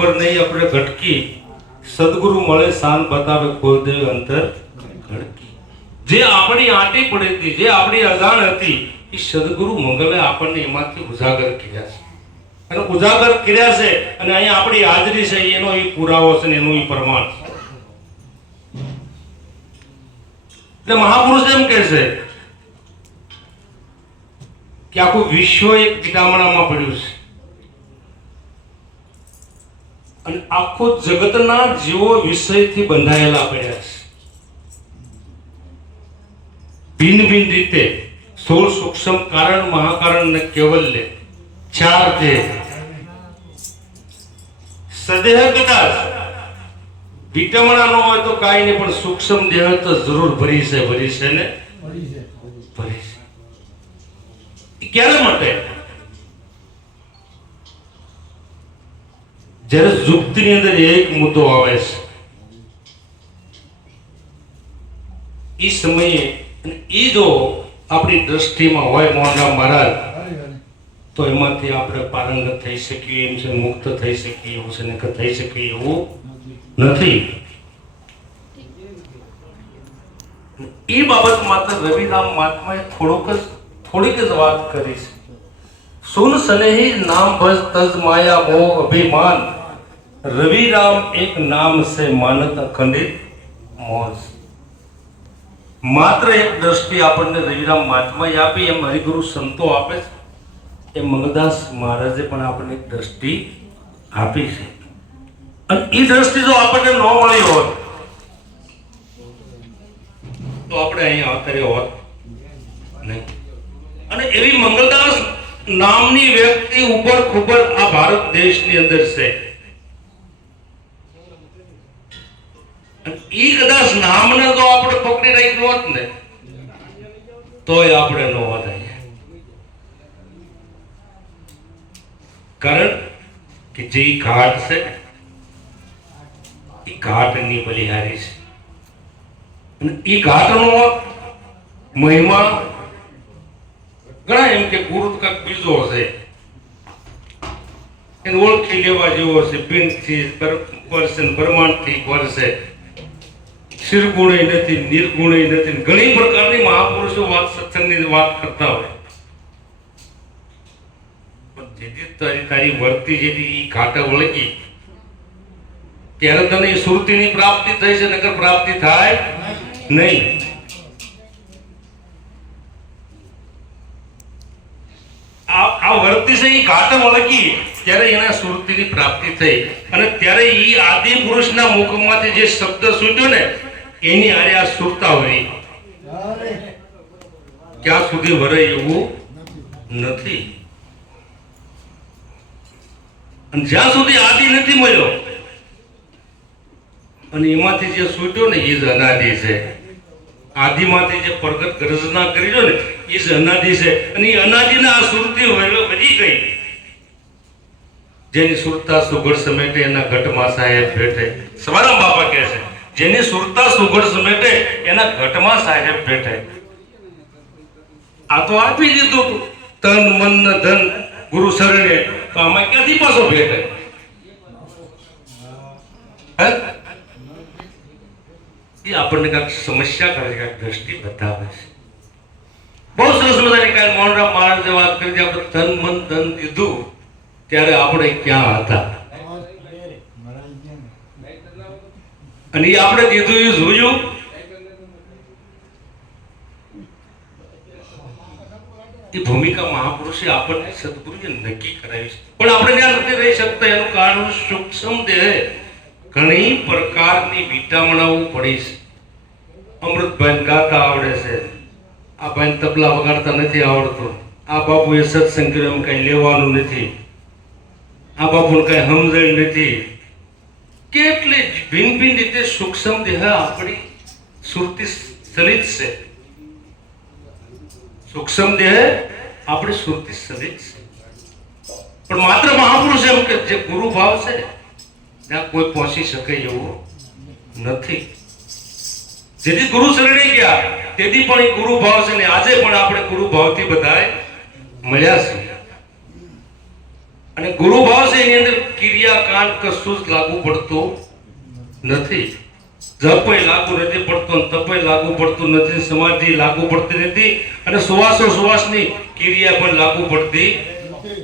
ખબર નહીં આપણે ઘટકી, સદગુરુ મળે શાન બતાવે ખોદે અંતર ઘડકી. જે આપણી આંટી પડી હતી, જે આપણી અજાણ હતી, એ સદગુરુ મંગલે આપણને એમાંથી ઉજાગર કર્યા છે. અને ઉજાગર કર્યા છે અને અહીંયા આપણી હાજરી છે એનો એ પુરાવો છે ને એનું એ પ્રમાણ છે. એટલે મહાપુરુષ એમ કહે છે કે આખું વિશ્વ એક પીડામણામાં પડ્યું છે અને આખું જગતના જીવો વિષયથી બંધાયેલા પડ્યા છે. ભિન્ન ભિન્ન રીતે 16 સૂક્ષ્મ કારણ, મહાકારણ ને કેવલ્ય, 4 દેહ. સદેહ કદાચ વિટમણા ન હોય તો કાંઈ નહીં, પણ સૂક્ષ્મ દેહ તો જરૂર ભરી છે ને ભરી છે. ક્યારે માટે? જ્યારે યુક્તિની અંદર એક મુદ્દો આવે છે એ સમયે, એ જો આપણી દ્રષ્ટિમાં હોય મોહનરામ મહારાજ, તો એમાંથી આપણે પારંગત થઈ શકીએ એમ છે, મુક્ત થઈ શકીએ એવું છે, નકર થઈ શકીએ એવું નથી. એ બાબત માત્ર રવિરામ મહાત્માએ થોડીક જ વાત કરી છે. સુન સનેહી નામ ભજ તજ માયા મોહ અભિમાન, રવિરામ એક નામ સે માનત અખંડિત મોજ. માત્ર એક દ્રષ્ટિ આપણને રવિરામ મહાત્માએ આપી, એમ હરિગુરુ સંતો આપે છે, એ મંગલદાસ મહારાજે પણ આપણને એક દ્રષ્ટિ આપી છે. અને એ દ્રષ્ટિ જો આપણને ન મળી હોત તો આપણે અહીંયા આવતા હોત નહીં. અને એવી મંગલદાસ નામની વ્યક્તિ ઉપર ખુબર આ ભારત દેશની અંદર છે. ઈ કદાચ નામને જો આપણે પકડી રાખ્યું હોત ને તોય આપણે ન વધાય. કારણ કે જે ઘાટ છે એ ઘાટની બલિહારી છે અને એ ઘાટનો મહિમા ઘણા એમ કે ગુરુ કાંક બીજો છે, એને ઓળખી લેવા જેવો છે. પિંડથી વર્ષે, બ્રહ્માંડથી વર્ષે, શિરગુણય નથી, નિર્ગુણય નથી. ઘણી પ્રકારની મહાપુરુષો વાત સત્સંગની વાત કરતા હોય, પણ જેથી તારી વર્તી જેથી ઘાટે વળગી ત્યારે તને એ સુરતીની પ્રાપ્તિ થઈ છે, નકર પ્રાપ્તિ થાય નહીં. આ વર્તી છે એ ઘાટે વળગી ત્યારે એને સુરતીની પ્રાપ્તિ થઈ. અને ત્યારે એ આદિ પુરુષના મુખમાંથી જે શબ્દ છૂટ્યો ને એની આરે આ સુરતા હોય ક્યાં સુધી વરે એવું નથી. અને જ્યાં સુધી આદિ નથી મળ્યો અને એમાંથી જે છૂટ્યો ને એ જ અનાદિ છે. આદિમાંથી જે પ્રગટ ગર્જના કરી ને એ જ અનાદિ છે. અને એ અનાદિના આ સુરતી વધી ગઈ, જેની સુરતા સુગડ સમેટે એના ઘટમાં સાહેબ બેઠે. સવારામ બાપા કહે છે, જેની સુરતા સુગડ સમેટે એના ઘટમાં સાહેબ બેઠે. આ તો આપી દીધું તન મન ધન ગુરુ શરણે, તો આમાં ક્યાંથી પાછો ભેટે? એ આપણને કાંઈક સમસ્યા કરે છે, કાંઈક દ્રષ્ટિ બતાવે છે. બહુ સરસ મજાની કાંઈ મોહનરામ મહારાજે વાત કરી હતી, આપણે તન મન ધન દીધું ત્યારે આપણે ક્યાં હતા? અને એ આપણે દીધું એ જોયું. એ ભૂમિકા મહાપુરુષે આપણને સદગુરુએ નક્કી કરાવી છે, પણ આપણે ત્યાં નથી રહી શકતા. એનું કારણ સૂક્ષ્મ દેહ ઘણી પ્રકારની વિટામણાઓ પડી છે. અમૃતભાઈ ગાતા આવડે છે, આ ભાઈ તબલા વગાડતા નથી આવડતું, આ બાપુએ સત્સંગ કર્યો એમ કઈ લેવાનું નથી, આ બાપુને કઈ સમજણ નથી. કેટલી ભિન્ન ભિન્ન રીતે સૂક્ષ્મ દેહ આપણી સુરતી સલિત છે. સૂક્ષ્મ દેહ આપણી સુરતી સલિત છે. પણ માત્ર મહાપુરુષ એમ કે જે ગુરુ ભાવ છે ત્યાં કોઈ પહોંચી શકે એવું નથી. જેથી ગુરુ શરણે ગયા તેથી પણ એ ગુરુ ભાવ છે ને આજે પણ આપણે ગુરુ ભાવથી બધાય મળ્યા છે. અને ગુરુ ભાવ છે એની અંદર ક્રિયાકાંડ કશું જ લાગુ પડતું નથી. જપય લાગુ નથી પડતો, તપય લાગુ પડતું નથી, સમાધિ લાગુ પડતી નથી, અને સુવાસની ક્રિયા પણ લાગુ પડતી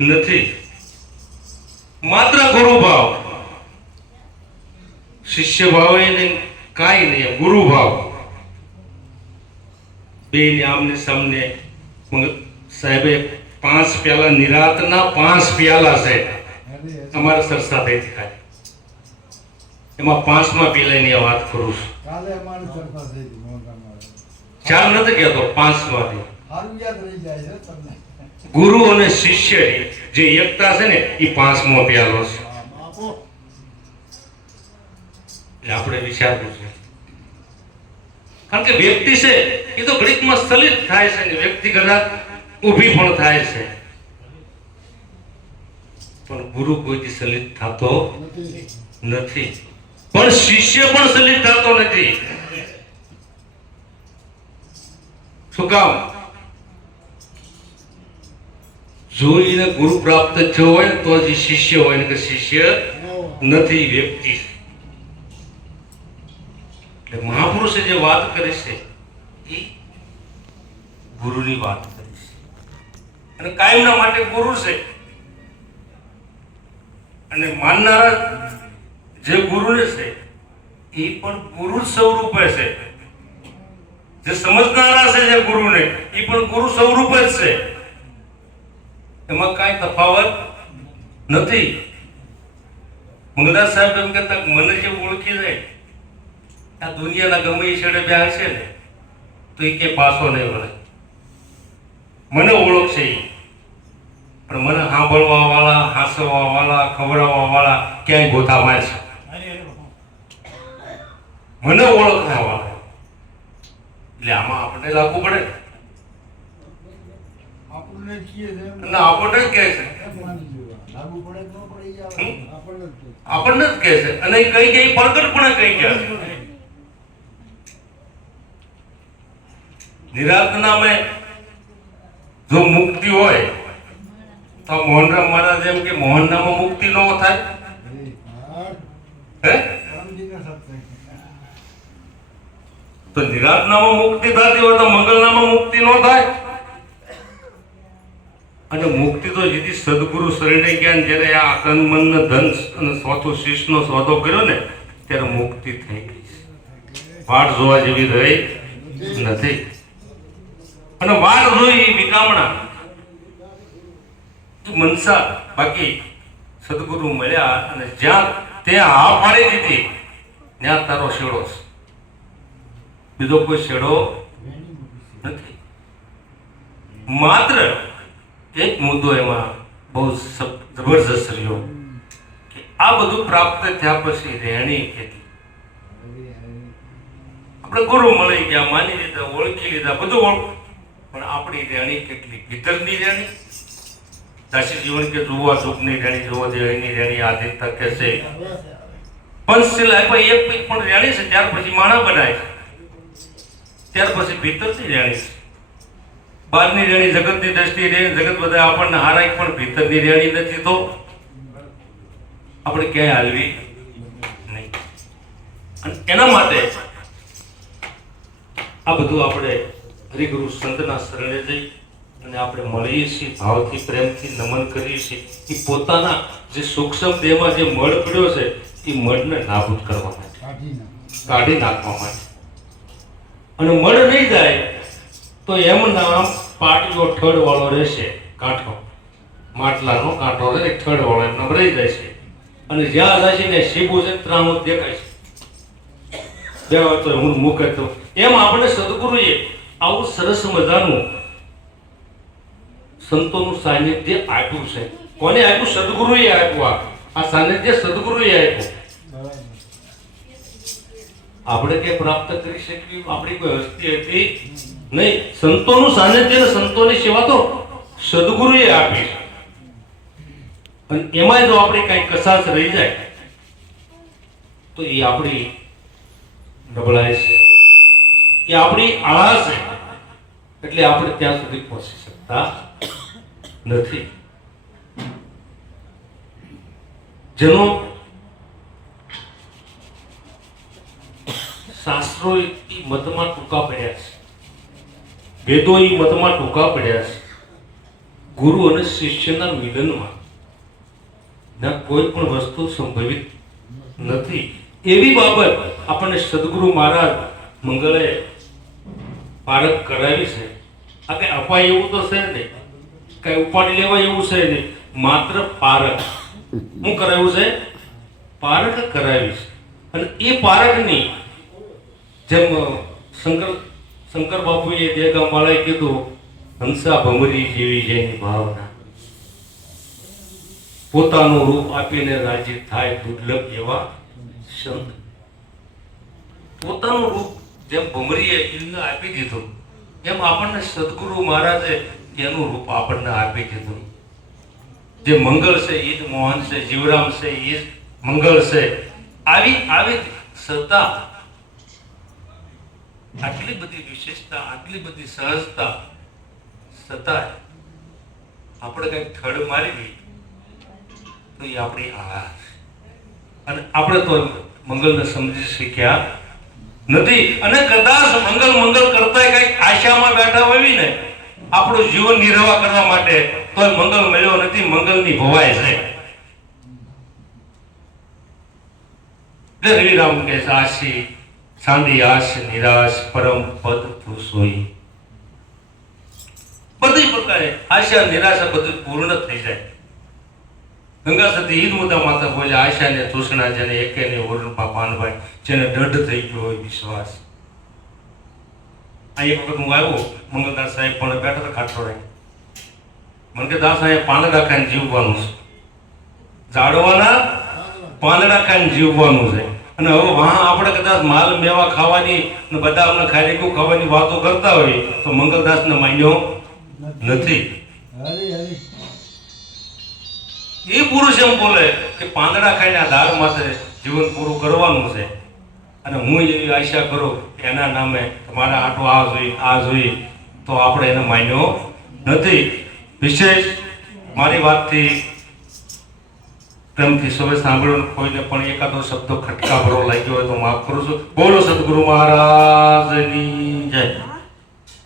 નથી. માત્ર ગુરુ ભાવ, શિષ્ય ભાવ એને કાંઈ નહીં. ગુરુ ભાવ બે ને આમને સામને. સાહેબે 5 પ્યાલા નિરાતના 5 પ્યાલા છે અમારા સરસા થઈ થાય, એમાં 5મા પ્યાલાની વાત કરું છું. કાલે અમારી ચર્ચા થઈ હતી મોહનરામ. 4 નથી કહેતો, 5માંથી. હારું યાદ રહી જાય છે તમને. ગુરુ અને શિષ્યની જે એકતા છે ને એ 5મો પ્યાલો છે. એટલે આપણે વિચારવું છે, કારણ કે વ્યક્તિ છે એ તો ઘડીકમાં સ્થલિત થાય છે ને વ્યક્તિ કદાચ ઊભી પણ થાય છે, પણ ગુરુ કોઈથી સ્થલિત થતો નથી, પણ શિષ્ય પણ સ્થલિત થતો નથી. શું કામ? જો એને ગુરુ પ્રાપ્ત થયો હોય તો જ શિષ્ય હોય, ને કે શિષ્ય નથી, વ્યક્તિ. એટલે મહાપુરુષે જે વાત કરી છે એ ગુરુની વાત કરી છે, અને કાયમના માટે ગુરુ છે. અને માનનારા જે ગુરુને છે એ પણ ગુરુ સ્વરૂપે છે. જે સમજનારા છે જે ગુરુને એ પણ ગુરુ સ્વરૂપે જ છે. એમાં કાંઈ તફાવત નથી. મંગદાસ સાહેબ એમ કહેતા મને જે ઓળખી જાય આ દુનિયાના ગમે એ છેડે બે છે ને તો એ કે પાછો નહીં વળે. મને ઓળખશે પણ મને સાંભળવા વાળા, હાંસવા વાળા, ખવડાવવા વાળા ક્યાંય ગોતા મારશે. મને ઓળખવા વાળા, એટલે આમાં આપણને લાગુ પડે આપણને કીએ છે ના, આપણને જ કહે છે, લાગુ પડે ન પડે ઈ આપણને જ કહે. આપણને જ કહે છે. અને એ કઈ કઈ પ્રગટપણે કઈ ગયા નિરાત નામે જો મુક્તિ હોય તો મોહનરામ મહારાજ એમ કે મોહનનામાં મુક્તિ ન થાય. હે? રામજીને સત્સંગ. તો નિરાતનામાં મુક્તિ થતી હોય તો મંગલનામાં મુક્તિ ન થાય. અને મુક્તિ તો જેથી સદગુરુ શરણે જ્ઞાન જ્યારે આ તન મન ધન અને ચોથો શીશનો સોદો કર્યો ને ત્યારે મુક્તિ થઈ ગઈ. વાટ જોવા જેવી રહી નથી. અને વાટ જોઈ વિકામણા મનસા, બાકી સદગુરુ મળ્યા અને જ્યાં ત્યાં હા પાડી દીધી ત્યાં તારો શેડો છે, બીજો કોઈ શેડો નથી. માત્ર એક મુદ્દો એમાં બહુ જબરજસ્ત રહ્યો કે આ બધું પ્રાપ્ત થયા પછી રહેણી કેટલી. આપણે ગુરુ મળી ગયા, માની લીધા, ઓળખી લીધા, બધું પણ આપણી રહેણી કેટલી? ભીતરની રહેણી, દાસી જીવન કે જોવા સુખની રહેણી, જોવા દેવની રહેણી, આધીનતા કહેશે પંચશીલ આપ્યા એક પીક પણ રહેણી છે. ત્યાર પછી માણા બનાય છે, ત્યાર પછી ભીતરની રહેણી છે. બહારની રેણી જગતની દ્રષ્ટિએ રેણી, જગત બધા આપણને હારાય, પણ ભીતરની રેણી નથી તો આપણે ક્યાંય હાલવી નહીં. અને એના માટે આ બધું આપણે હરિગુરુ સંતના શરણે જઈ અને આપણે મળીએ છીએ, ભાવથી પ્રેમથી નમન કરીએ છીએ. એ પોતાના જે સૂક્ષ્મ દેહમાં જે મળ પડ્યો છે એ મળને નાબૂદ કરવા માટે, કાઢી નાખવા માટે. અને મળ નહીં જાય તો એમ નામ પાટીઓ ઠળ વાળો રહેશે. કાંઠો માટલાનો કાંઠો છે, ઠળ વાળો એમ નામ રહી જાય છે. અને જ્યાં જશે ને શીબુ છે ત્રામું દેખાય છે, દેવા તો હું મૂકે તો. એમ આપણે સદગુરુએ આવું સરસ મજાનું સંતોનું સાનિધ્ય આપ્યું છે. કોને આપ્યું? સદગુરુએ આપ્યું. આ સાનિધ્ય સદગુરુએ આપ્યું. આપણે કે પ્રાપ્ત કરી શકીએ આપણી કોઈ હસ્તી હતી નહીં. સંતોનું સાનિધ્ય અને સંતોની સેવા તો સદગુરુએ આપી. અને એમાં જો આપણે કઈ કસાશ રહી જાય તો એ આપણી નબળાઈ છે, એ આપણી આળસ છે. એટલે આપણે ત્યાં સુધી પહોંચી શકતા નથી. જેનો શાસ્ત્રો એ મતમાં ટૂંકા પડ્યા છે, વેદો એ મતમાં ટૂંકા પડ્યા છે. ગુરુ અને શિષ્યના મિલનમાં ના કોઈ પણ વસ્તુ સંભવિત નથી. એવી બાબત આપણને સદગુરુ મહારાજ મંગળે પારખ કરાવી છે. આ કઈ અપાય એવું તો છે નહીં, કઈ ઉપાડી લેવાય એવું છે નહીં, માત્ર પારખ. શું કરાવ્યું છે? પારખ કરાવી છે. અને એ પારખની જેમ શંકર બાપુએ દેગા માળાએ કીધું, હંસા ભમરી જેવી જેની ભાવના, પોતાનું રૂપ આપીને રાજી થાય દુર્લભ એવા સંત. પોતાનું રૂપ જેમ ભમરીએ એમને આપી દીધું, એમ આપણને સદગુરુ મહારાજે એનું રૂપ આપણને આપી દીધું. જે મંગળ છે એ જ મોહન છે, જીવરામ છે એ જ મંગળ છે. આવી સત્તા, આટલી બધી વિશેષતા, આટલી બધી સહજતા છતાંય આપણે કઈક થડ મારી તો એ આપણી આ, અને આપણે તો મંગળને સમજી શક્યા નથી. અને કદાચ મંગળ કરતા કઈક આશામાં બેઠા હોય ને આપણું જીવન નિર્વાહ કરવા માટે, તો મંગળ મળ્યો નથી, મંગળની ભવાય છે. રવિરામ કે આશી સાંદી આશ નિરાશ પરમ પદ તું સોઈ. બધી પ્રકારે આશા નિરાશા બધું પૂર્ણ થઈ જાય. ગંગા સતી ઈદ મુદ્દા માતા બોલે, આશા ને તૃષ્ણા જેને એકે ને ઓરણમાં પાનભાઈ, જેને દઢ થઈ ગયો હોય વિશ્વાસ. આ એક વખત હું આવ્યો, મંગલદાસ સાહેબ પણ બેઠા હતા ખાટલો રહી. મને કે દાસ અહીંયા પાંદડા ખાઈને જીવવાનું છે, ઝાડવાના પાંદડા ખાઈને જીવવાનું છે. અને હવે વાહ આપણે કદાચ માલ મેવા ખાવાની અને બધા અમને ખારીકું ખાવાની વાતો કરતા હોય તો મંગલદાસને માન્યો નથી. એ પુરુષ એમ બોલે કે પાંદડા ખાઈને આ ધાર માથે જીવન પૂરું કરવાનું છે, અને હું એવી આશા કરું કે એના નામે તમારા આટલું આ જોઈ તો આપણે એને માન્યો નથી. વિશેષ મારી વાતથી પ્રેમથી સૌએ સાંભળ્યું, કોઈને પણ એકાદો શબ્દો ખટકા ભરો લાગ્યો હોય તો માફ કરું છું. બોલો સદગુરુ મહારાજની જય.